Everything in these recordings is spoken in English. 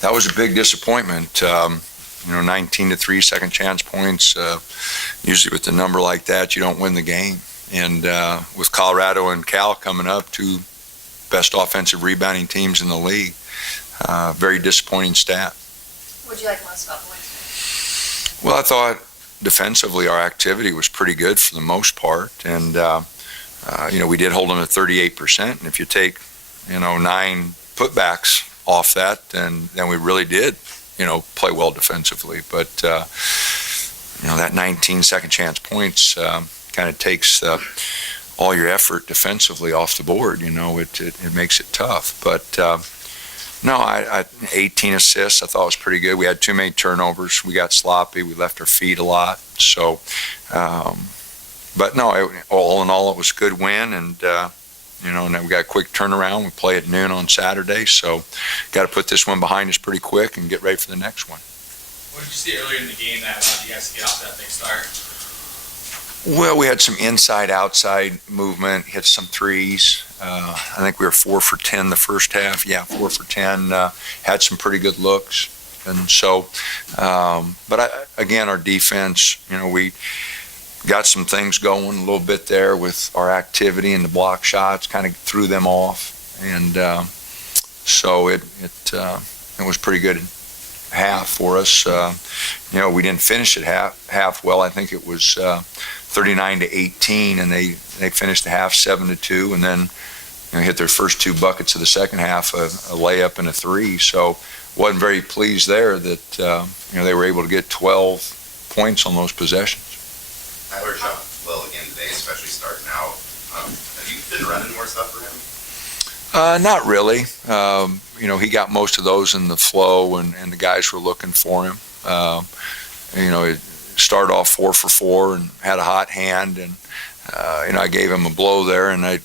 that was a big disappointment. 19-3 second chance points. Usually with a number like that, you don't win the game. And with Colorado and Cal coming up, two best offensive rebounding teams in the league, very disappointing stat. What did you like most about the win? Well, I thought defensively our activity was pretty good for the most part. And, we did hold them at 38%. And if you take, 9 putbacks off that, then we really did, play well defensively. But, that 19 second chance points kind of takes all your effort defensively off the board. It makes it tough. But, I 18 assists I thought was pretty good. We had too many turnovers. We got sloppy. We left our feet a lot. So, but no, all in all, it was a good win. And, and then we got a quick turnaround. We play at noon on Saturday. So got to put this one behind us pretty quick and get ready for the next one. What did you see earlier in the game that allowed you guys to get off that big start? Well, we had some inside-outside movement, hit some threes. I think we were 4 for 10 the first half. Yeah, 4 for 10. Had some pretty good looks. And so, again, our defense, we got some things going a little bit there with our activity and the block shots, kind of threw them off. And so it was pretty good half for us. We didn't finish at half well. I think it was 39-18, and they finished the half 7-2, and then hit their first 2 buckets of the second half, a layup and a 3. So wasn't very pleased there that they were able to get 12 points on those possessions. Tyler shot well again today, especially starting out. Have you been running more stuff for him? Not really. He got most of those in the flow, and the guys were looking for him. It started off 4 for 4 and had a hot hand, and I gave him a blow there, and I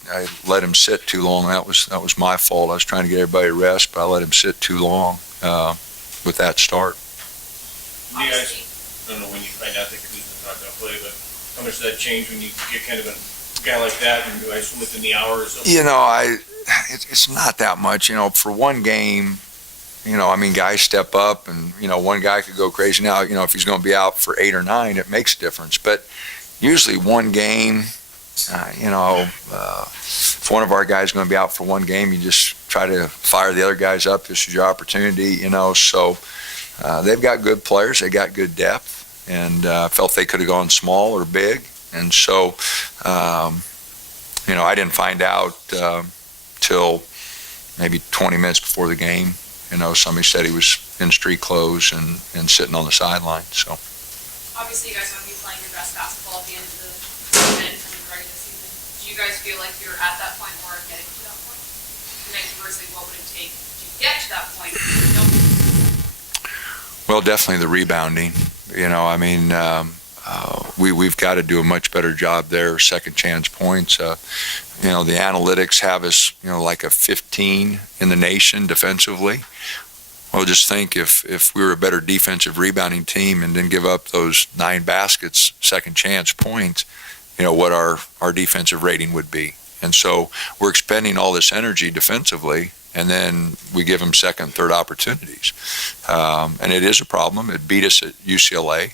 let him sit too long. That was my fault. I was trying to get everybody to rest, but I let him sit too long with that start. You guys, I don't know when you find out that Kuzma's not going to play, but how much does that change when you get kind of a guy like that, and I assume within the hour or so? It's not that much. For one game, guys step up, and, one guy could go crazy. Now, if he's going to be out for 8 or 9, it makes a difference. But usually one game, if one of our guys is going to be out for one game, you just try to fire the other guys up. This is your opportunity, So they've got good players. They got good depth, and felt they could have gone small or big. And so, I didn't find out till maybe 20 minutes before the game. Somebody said he was in street clothes and sitting on the sideline. So obviously you guys want to be playing your best basketball at the end of the season and the regular season. Do you guys feel like you're at that point or getting to that point? And then conversely, what would it take to get to that point? Well, definitely the rebounding. We've got to do a much better job there. Second chance points. The analytics have us, like a 15 in the nation defensively. Well, just think if we were a better defensive rebounding team and didn't give up those 9 baskets, second chance points, what our defensive rating would be. And so we're expending all this energy defensively, and then we give them second, third opportunities. And it is a problem. It beat us at UCLA.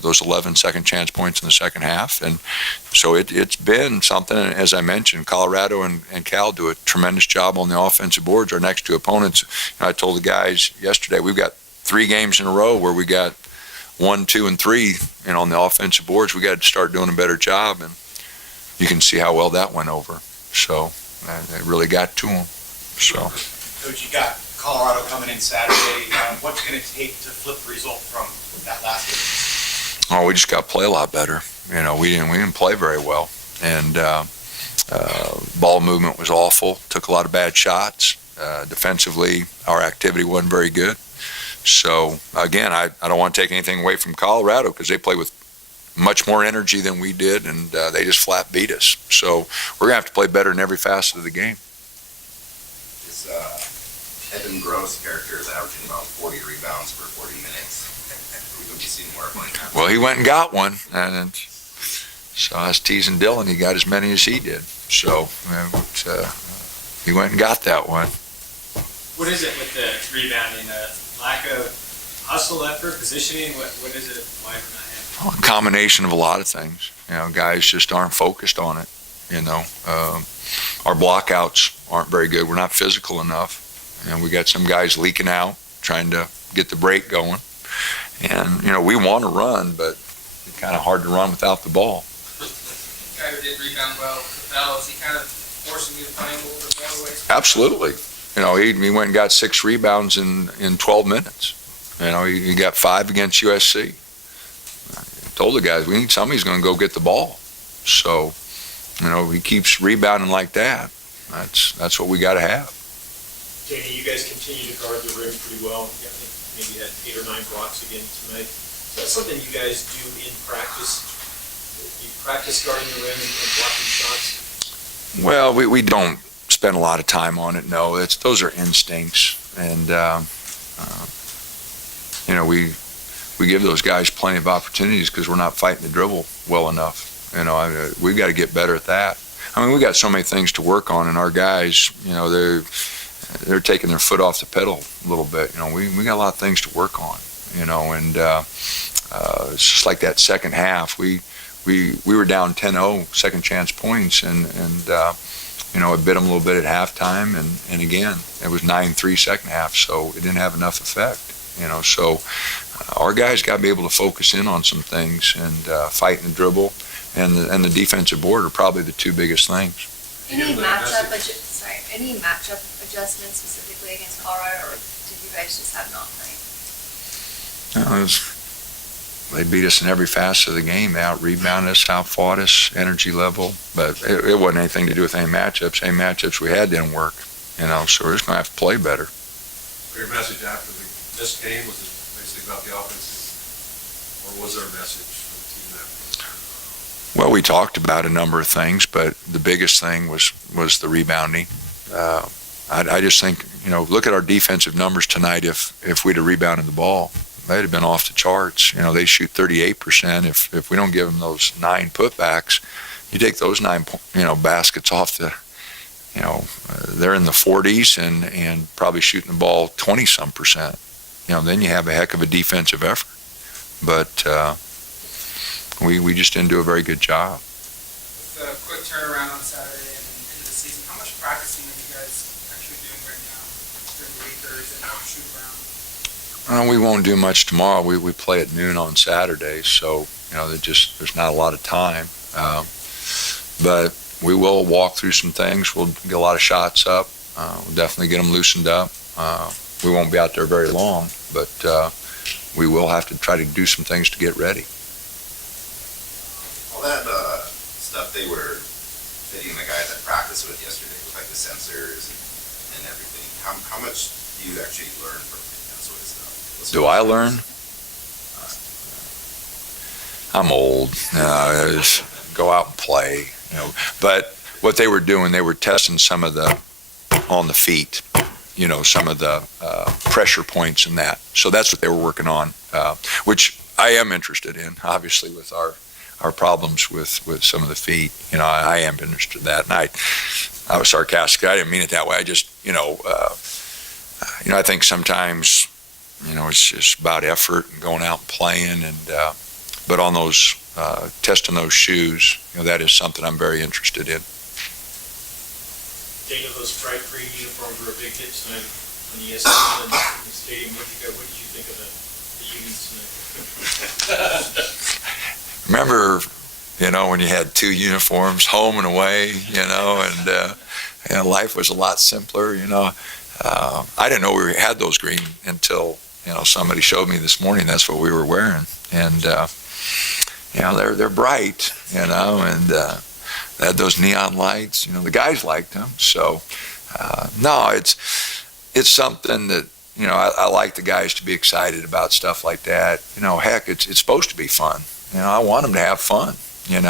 Those 11 second chance points in the second half. And so it's been something, and as I mentioned, Colorado and Cal do a tremendous job on the offensive boards. Our next 2 opponents, I told the guys yesterday, we've got 3 games in a row where we got 1, 2, and 3, on the offensive boards. We got to start doing a better job, and you can see how well that went over. So it really got to them. So, Coach, you got Colorado coming in Saturday. What's going to take to flip the result from that last game? Oh, we just got to play a lot better. We didn't play very well, and ball movement was awful. Took a lot of bad shots. Defensively, our activity wasn't very good. So again, I don't want to take anything away from Colorado because they play with much more energy than we did, and they just flat beat us. So we're gonna have to play better in every facet of the game. This Evan Gross character is averaging about 40 rebounds per 40 minutes. Well, he went and got one, and so I was teasing Dylan. He got as many as he did. So he went and got that one. What is it with the rebounding? lack of hustle, effort, positioning? What is it? Why we're not having? A combination of a lot of things. Guys just aren't focused on it. Our blockouts aren't very good. We're not physical enough. And we got some guys leaking out, trying to get the break going. And, we want to run, but it's kind of hard to run without the ball. Guy who did rebound well, Bell, is he kind of forcing you to play him a little bit more ways? Absolutely. He went and got 6 rebounds in 12 minutes. He got 5 against USC. I told the guys, we need somebody who's going to go get the ball. So, he keeps rebounding like that. That's what we got to have. Danny, you guys continue to guard the rim pretty well. I think maybe you had 8 or 9 blocks again tonight. Is that something you guys do in practice? You practice guarding the rim and blocking shots? Well, we don't spend a lot of time on it, no. Those are instincts. And, we give those guys plenty of opportunities because we're not fighting the dribble well enough. We've got to get better at that. We got so many things to work on, and our guys, they're taking their foot off the pedal a little bit. We got a lot of things to work on, and it's just like that second half. We were down 10-0 second chance points, and it bit them a little bit at halftime, and again, it was 9-3 second half, so it didn't have enough effect. So our guys got to be able to focus in on some things, and fighting the dribble and the defensive board are probably the 2 biggest things. Any matchup adjustments specifically against Colorado, or did you guys just have an off night? They beat us in every facet of the game. They out-rebounded us, out-fought us, energy level. But it wasn't anything to do with any matchups. Any matchups we had didn't work, so we're just going to have to play better. Your message after this game, was it basically about the offense, or was there a message from the team after? Well, we talked about a number of things, but the biggest thing was the rebounding. I just think, look at our defensive numbers tonight. If we'd have rebounded the ball, they'd have been off the charts. They shoot 38%. If we don't give them those 9 putbacks, you take those 9 baskets off the, they're in the 40s and probably shooting the ball 20-some%. Then you have a heck of a defensive effort. But we just didn't do a very good job. With a quick turnaround on Saturday and into the season, how much practicing are you guys actually doing right now during the week, or is it more shoot around? We won't do much tomorrow. We play at noon on Saturday, so there's not a lot of time. But we will walk through some things. We'll get a lot of shots up. We'll definitely get them loosened up. We won't be out there very long, but we will have to try to do some things to get ready. All that stuff they were fitting the guys at practice with yesterday, with like the sensors and everything, how much do you actually learn from that sort of stuff? Do I learn? I'm old. Just go out and play. But what they were doing, they were testing some of the on the feet. Some of the pressure points and that. So that's what they were working on, which I am interested in, obviously, with our problems with some of the feet. I am interested in that. And I was sarcastic. I didn't mean it that way. I just, I think sometimes, it's just about effort and going out and playing. But on those, testing those shoes, that is something I'm very interested in. Dana, those bright green uniforms were a big hit tonight on the ESPN in the stadium. What did you think of the Utes tonight? Remember, when you had 2 uniforms, home and away, and life was a lot simpler, I didn't know we had those green until, somebody showed me this morning that's what we were wearing. And, they're bright, and they had those neon lights. The guys liked them. So, no, it's something that, I like the guys to be excited about stuff like that. Heck, it's supposed to be fun. I want them to have fun, and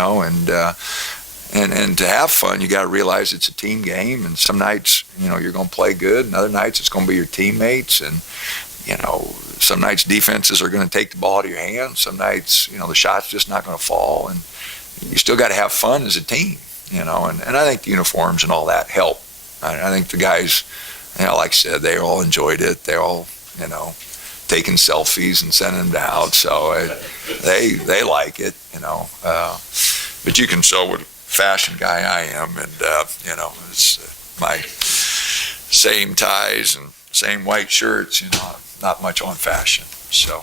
to have fun, you got to realize it's a team game, and some nights, you're going to play good, and other nights it's going to be your teammates, and, some nights defenses are going to take the ball out of your hands. Some nights, the shot's just not going to fall, and you still got to have fun as a team, and I think the uniforms and all that help. I think the guys, like I said, they all enjoyed it. They all, taking selfies and sending them out. So they like it, you know. But you can show what a fashion guy I am, and you know, it's my same ties and same white shirts. You know, not much on fashion. So.